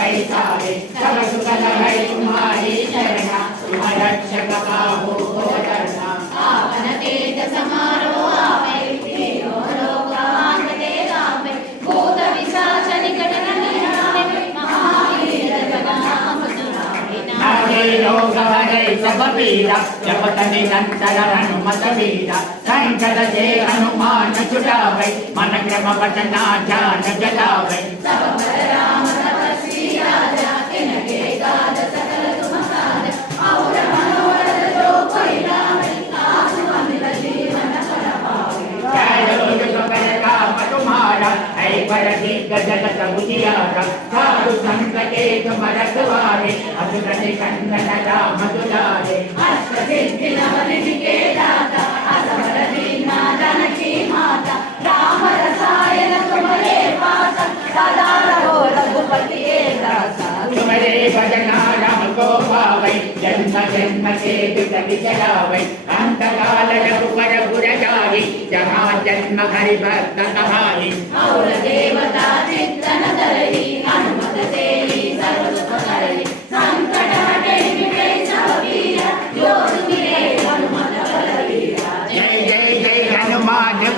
पैसारे सर्व सुख तुम्हारी शरणा तुम रक्षक का हो शरणा సమీర జపతని నంతర హనుమత వీర సంకర జే హనుమాన్ చుటావై మన క్రమ పఠనాచార జలావై చేతు మరగవారే అతని కన్నడ రామదులారే అస్తసించిన వరికే దాత అసవరది నాదనకి మాత తుమరే పాత రఘుపతి ఏ దాస తుమరే భజన జన్మ జన్మ చేతు అంతకాల రఘుపర గురజాయి జహా జన్మ ఔర దేవతా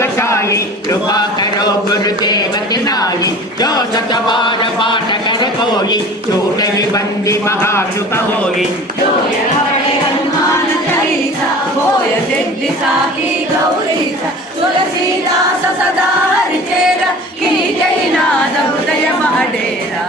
యోగశాలి కృపాకరో గురుదేవతి నాయి జోసతవార పాటకర కోయి చూడ విబంది మహాకృప హోయి భోయ జగ్లి సాకి గౌరీత హృదయ మహడేరా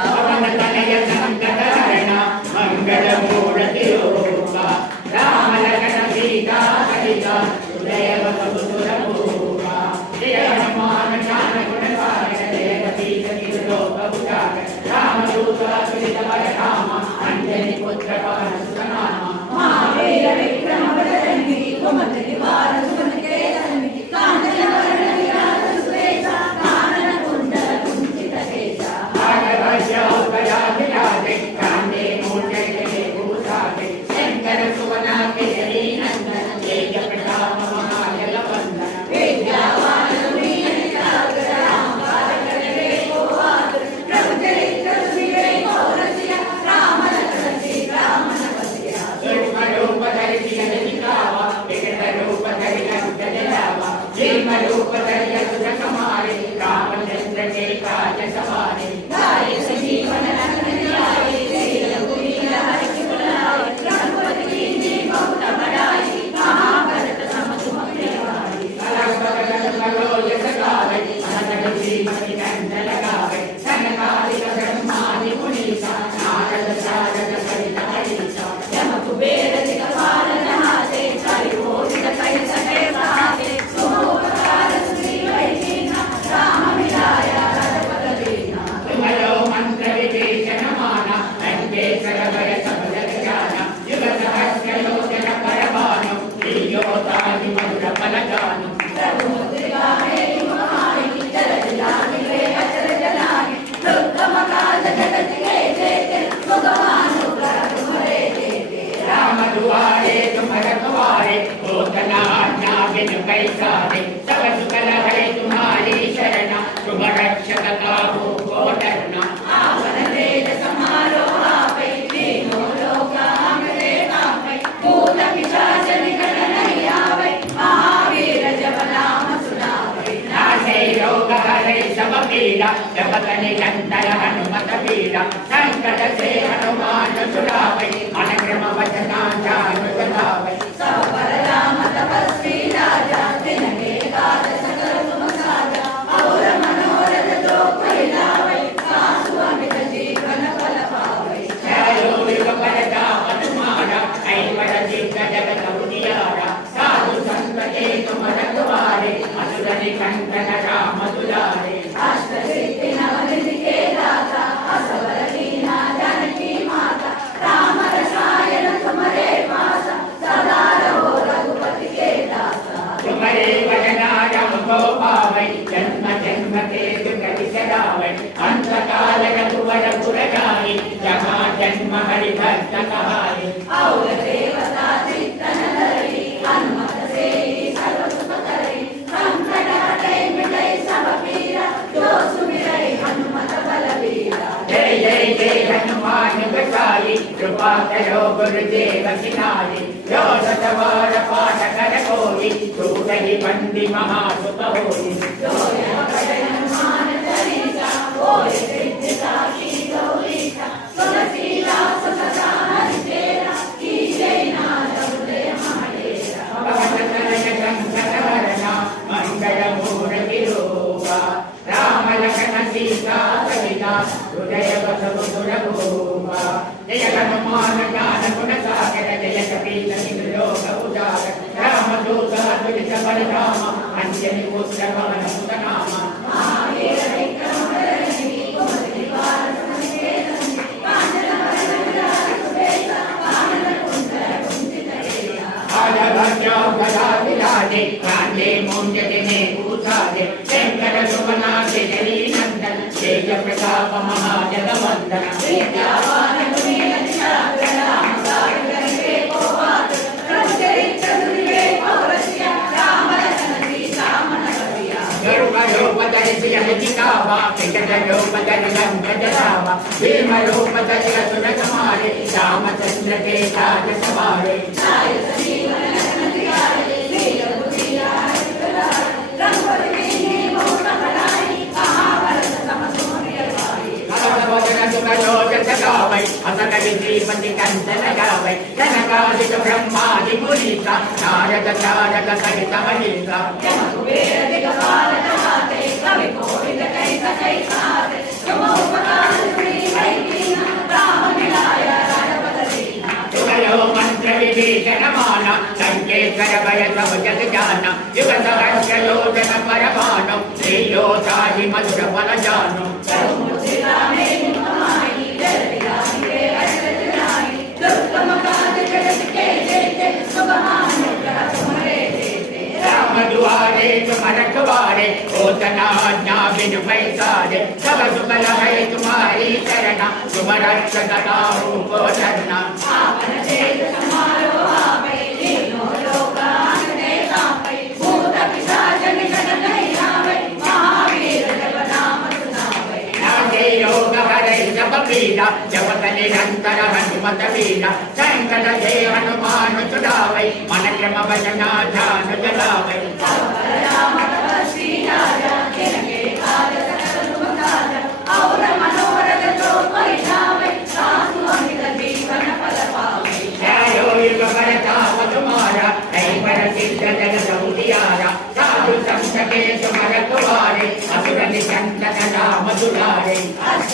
பத்தனி கந்தர ஹனுமத வீரம் சங்கட ஸ்ரீ ஹனுமான் சுடாவை அனகிரம வச்சனான் వార్తలో గురుదేవసినాడి యోగతవార పాఠకర కోడి చూడలి పండి మహాసుతోయి రామలకణ సీతా సవిత హృదయ బసము సురభూ జయ హనుమాన జ్ఞాన ప్రతాప మహాజగవందన జగజికావా వెంకటరూపధరణం గజరావా భీమరూపధర సురకుమారే రామచంద్ర కేటాజ సవారే బ్రహ్మాది పురీత నారద నారద సహిత మహిత పరమాణం శ్రీయోగి మధుర ఫలజానం Come on. द्वारे तुमरक द्वारे ओतना विनिमय सारे सब सुबल है तुम्हारी चरणा तुम रक्षक रूप धरना వీర జవతని రంతర హనుమత వీర. సంకట జయ హనుమాను చుడావై మన క్రమ వచనా ధ్యాను జడావై సంకటేశు మరతువారే అసురని సంకట రామధురారే అష్ట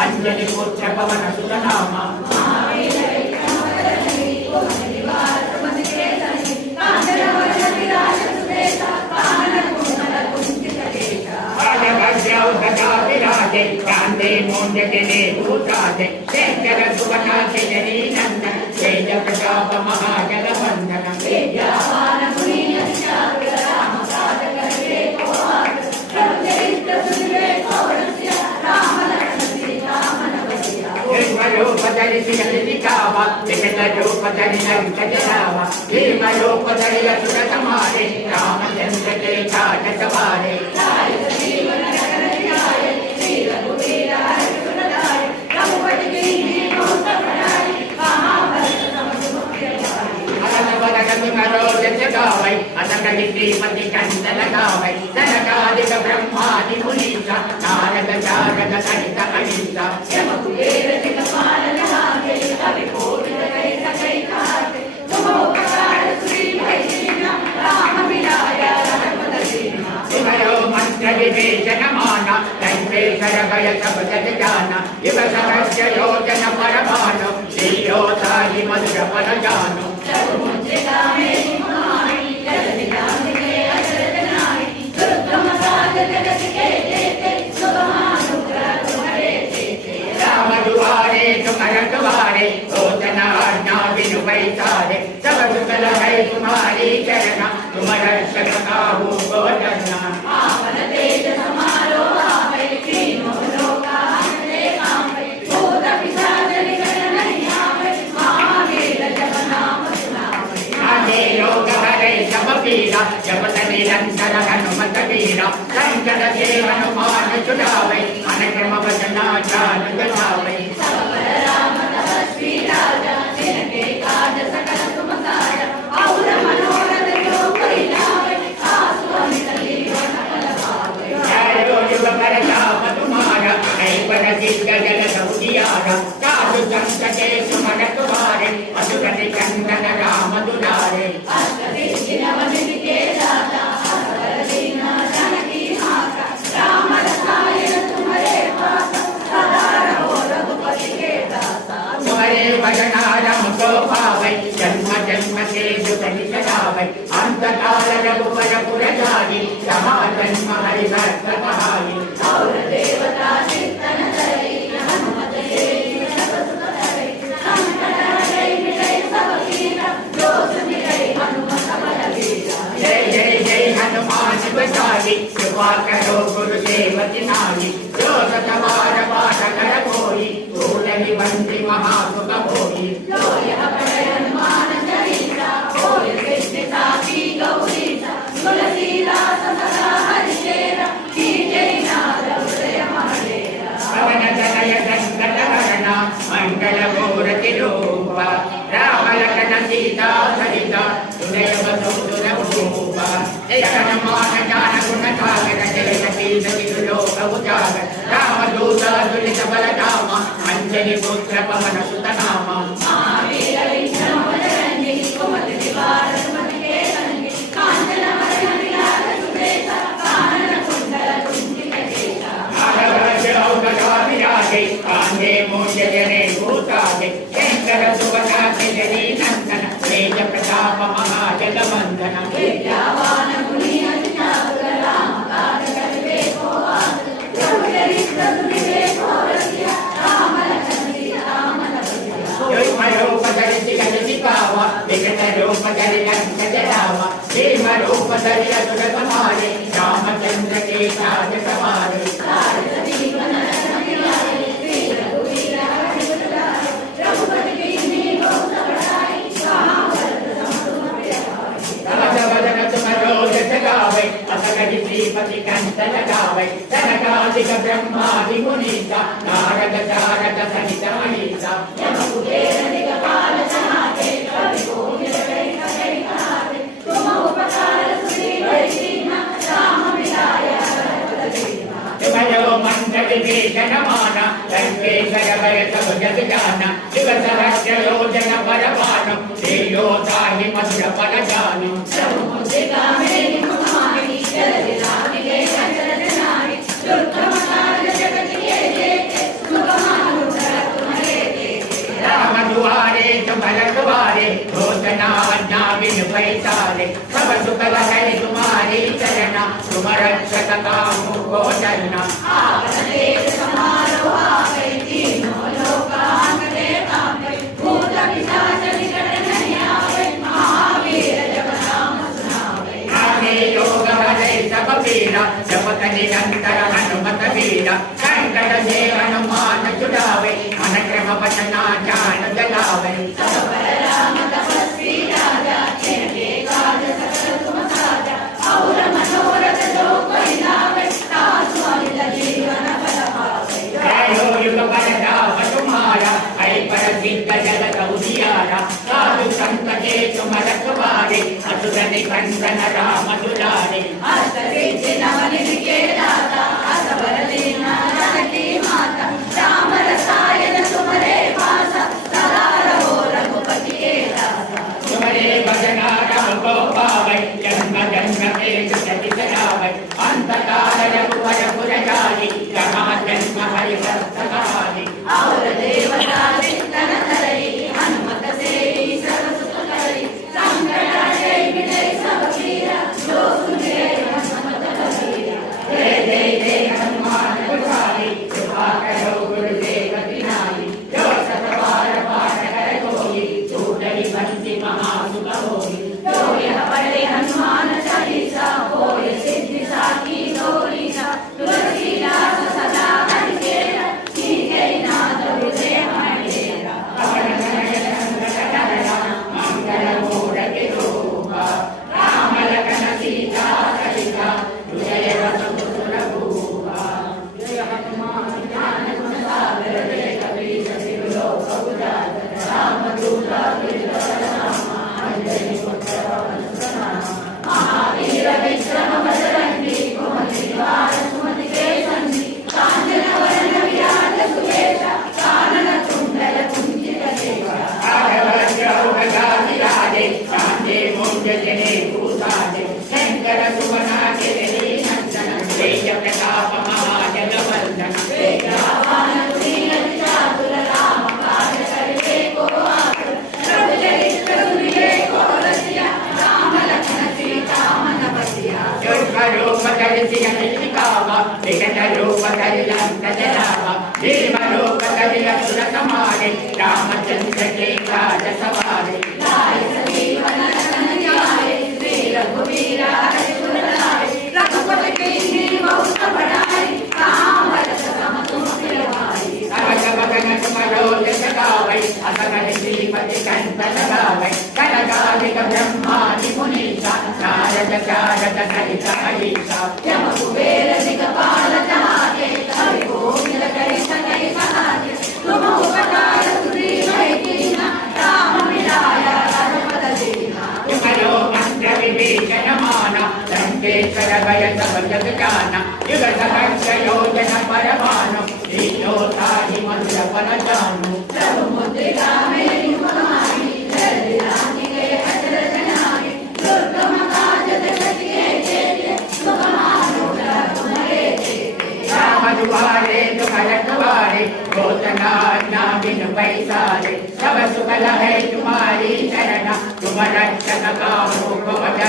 అంజలి కూర్చ ప్రతాప మహాగల వెంకటరామ భీమరూపదయ సురకమారే రామచంద్రకేటాటకవారే అతకటి శ్రీమతి కందల కావై నరకాదిక బ్రహ్మాది మునీత నారద జారద సహిత అహిత యమకు వేరతి परभयसपजज्ञान इव सरस्य योजन परमाणु श्रीयोता हि मधुरपरजानु रामद्वारे सुमरद्वारे भोजनार्णाभिनुपैसारे सब सुकल है तुम्हारी चरण तुमर शरण काहू गोरना హనుమతీర శంకర దేవ హనుమాన చుడావై అనుక్రమ వచనాచారు గదావై 赶紧说，别管了。జ్ఞానం శివ సహస్రలో జన పరమానం శ్రీయో తాహి మధుర పరజానం రామద్వారే భరద్వారే భోజనాజ్ఞా వినుపైతారే సవ సుఖ కుమారీ చరణ సుమరక్షక కాము గోచరణ. నిరంతరనుమతవీర సంకట సంతకే తుమరకు వారి అసురని కందన రామదులారి అసరే రామచంద్రకేకాజసవారి రామచంద్రకేకాజసవారి శ్రీ రఘువీరాయ రఘుపతి కనకాలిక బ్రహ్మాది మునీత శారద శారద కలితాయి సత్యమ కుబేర దిగపాల తహాకే కవి కోకిల కలిత కలితాయి తుమ ఉపకార సురీమైకిన రామ విరాయ రఘుపత దీన యుగలో మంత్ర విభీషణ మాన లంకేశ్వర భయ సభ జగజాన యుగ సహస్ర యోజన పరమాను శ్రీయోతాహి మధుర పరజాను ప్రభు ముద్రిగా घोषणा आज्ञा बिन पैसारे सब सुख है तुम्हारी शरणा तुम रक्षण का हो भवना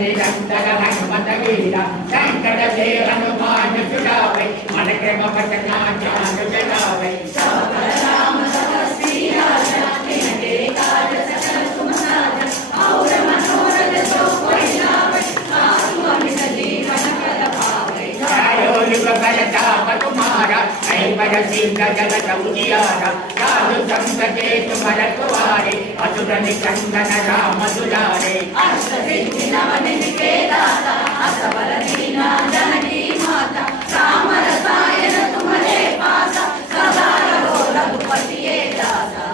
నిరంతర హనుమత వీర సంకట దేవను మాను చుడావై మన క్రమ పటనా జ్ఞాను జడావై జయ చాప కుమార నైవర శీఘ్ర జల తుమరే పాస సదా రఘు రఘుపతియే దాసా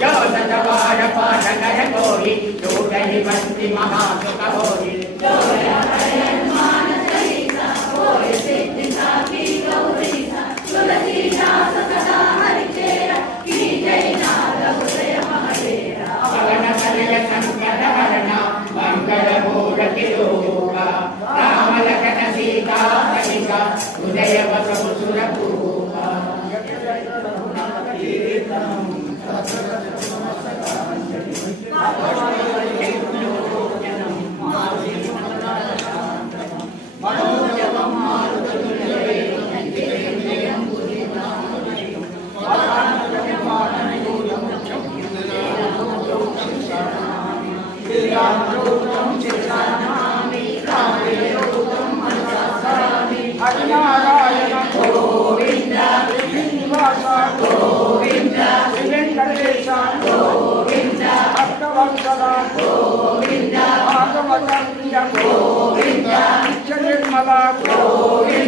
జోదవాయ పాడగయ గోరి జోడని వంతి మహాసుఖ గోరి విఠల గోవింద భాగవత ప్రియ గోవింద నిత్య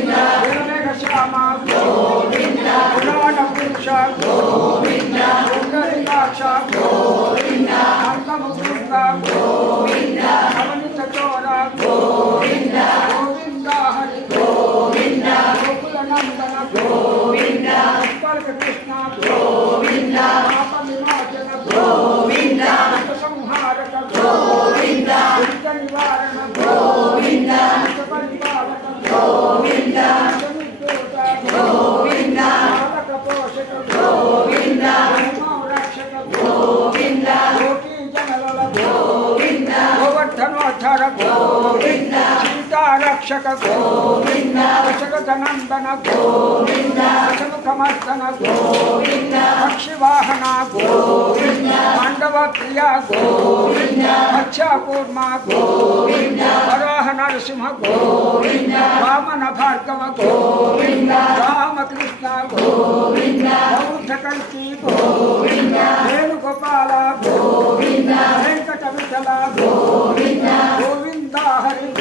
రక్షక గోవింద దశరథనందన గోవింద దశముఖమర్దన గోవింద పక్షివాహన గోవింద పాండవ ప్రియ గోవింద మత్స్యకూర్మ గోవింద వరాహ నరసింహ గోవింద వామన భార్గవ గోవింద రామకృష్ణ గోవింద బౌద్ధ కల్కి గోవింద వేణుగోపాల గోవింద వెంకట విఠల గోవింద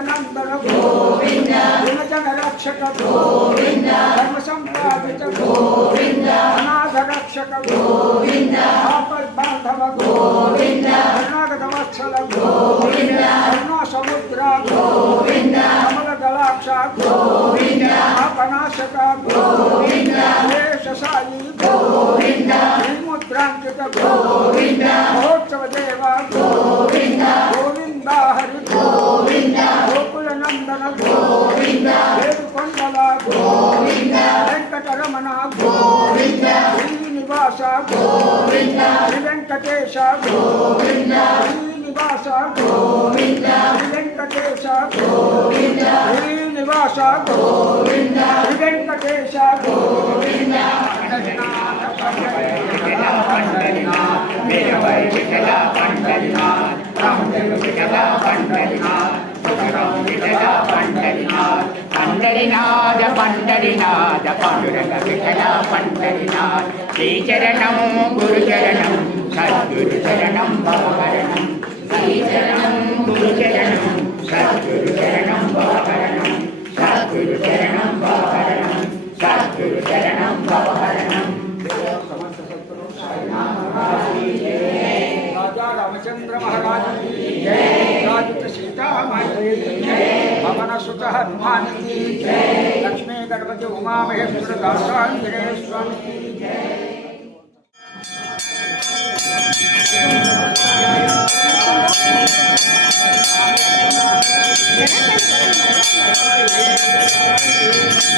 నందన గోవింద విమజన రక్షక గోవింద ధర్మ సంపాదిత గోవింద అనాథ రక్షక గోవింద ఆపద్ బాంధవ గోవింద కర్ణాటక వత్సల గోవింద కరుణా సముద్ర గోవింద కమల దళాక్ష గోవింద ఆపనాశక గోవింద మహోత్సవ దేవ గోవింద వేడుకొండల గోవింద వెంకటరమణ గోవింద శ్రీనివాస గోవింద వెంకటేశ గోవింద శ్రీనివాస గోవింద వెంకటేశ గోవింద శ్రీనివాస గోవింద వెంకటేశ గోవింద పండరినాథ్ రామదేవ విఠల పండరినాథ్ సుఖరాం విఠల పండరినాథ్ పండరినాథ పండరినాథ పాండురంగ విఠల పండరినాథ్ శ్రీచరణం గురుచరణం సద్గురు చరణం భవకరణం శ్రీచరణం గురు सरस्वती उमा महेश्वर दासांजने स्वामी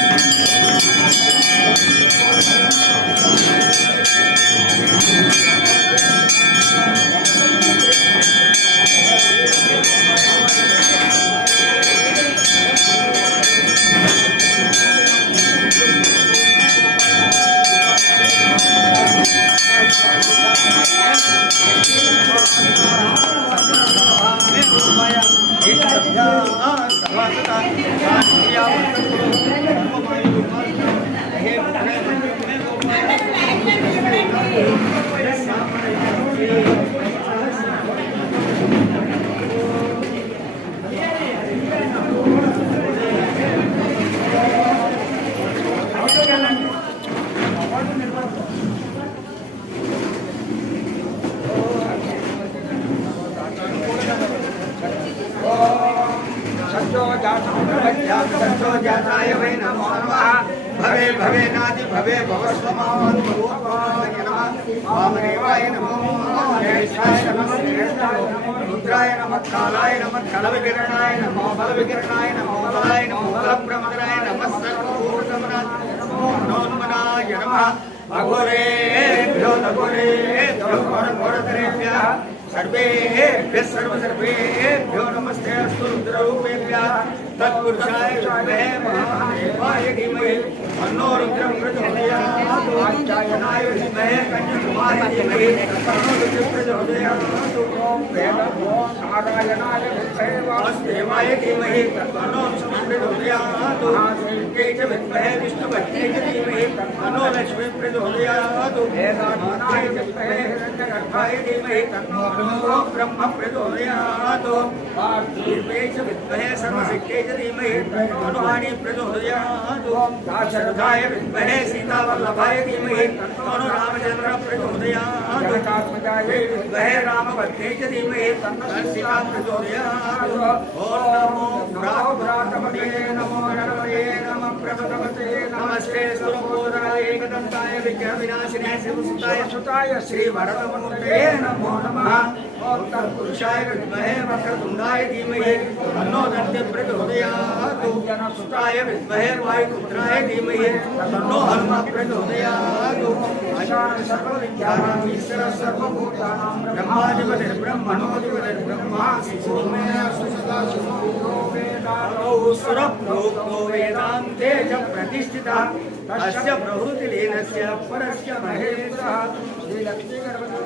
Thank. तत्पुरुषाय विद्महे महादेवाय धीमहि तन्नो रुद्रं प्रचोदयात् नारायणाय विद्महे कन्याकुमारी धीमहि तन्नो विद्युत् प्रचोदयात् ओम वेद ओम नारायणाय विद्महे वासुदेवाय धीमहि तन्नो ब्रह्म प्रचोदयात् वाग्दीपे च विद्महे सर्वसिद्धे च धीमहि हनुमाने प्रचोदयात् दाशरथाय विद्महे सीतावल्लभाय धीमहि तन्नो रामचन्द्र प्रचोदयात् एकात्मजाय विद्महे रामभद्रे च धीमहि तन्नो सीता प्रचोदयात् ॐ नमो भ्रातमते नमो नरमये नमः प्रभतमते नमस्ते सुरपूराय एकदन्ताय विघ्नविनाशिने शिवसुताय सुताय श्रीवरदमूर्तये नमो नमः ॐ तत्पुरुषाय विद्महे वक्रतुण्डाय धीमहि तन्नो दन्ति प्रचोदयात् जनसुताय विद्महे वायुपुत्राय धीमहि तन्नो हनुमः प्रचोदयात् अशान सर्वविद्यानां ईश्वरः सर्वभूतानां ब्रह्माधिपतिर्ब्रह्मणोऽधिपतिर्ब्रह्मा शिशो मे वेदातौ सुरप्रोक्तो वेदान्ते च प्रतिष्ठितः। तस्य प्रभृतिलीनस्य परस्य महेन्द्रः नमः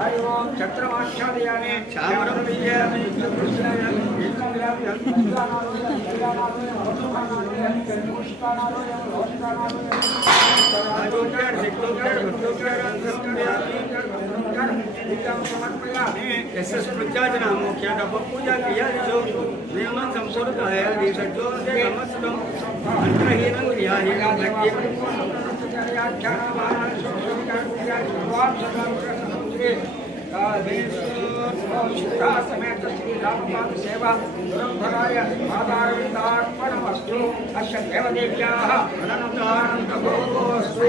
हरि ओं छत्रमाचार्याणि छात्रप्रिय પિતામાં સમર્પયા એસએસ પ્રજાજના મુખ્યાધ્યાપ પૂજા ક્રિયા જો નિયમન સંપૂર્ણ હયા દિવસો સમસ્તમ અંતરહીન ક્રિયાહીન ભક્તિ સેવા પરંપરાય આધારવિંદાર્પણમસ્તુ અશ્ય દેવદેવ્યાઃ અનંતાનંત ભોગોસ્તુ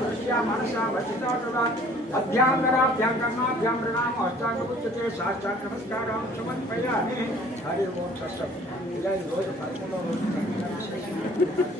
दृष्टिया मनसा वचिता अभ्यांगराभ्यांगमाभ्यां मृणाम हस्तागुप्तते साष्टांग नमस्कारां। समन्वयामि हरिः ओम तस्सत् इदानीं रोज फलमुलो रोज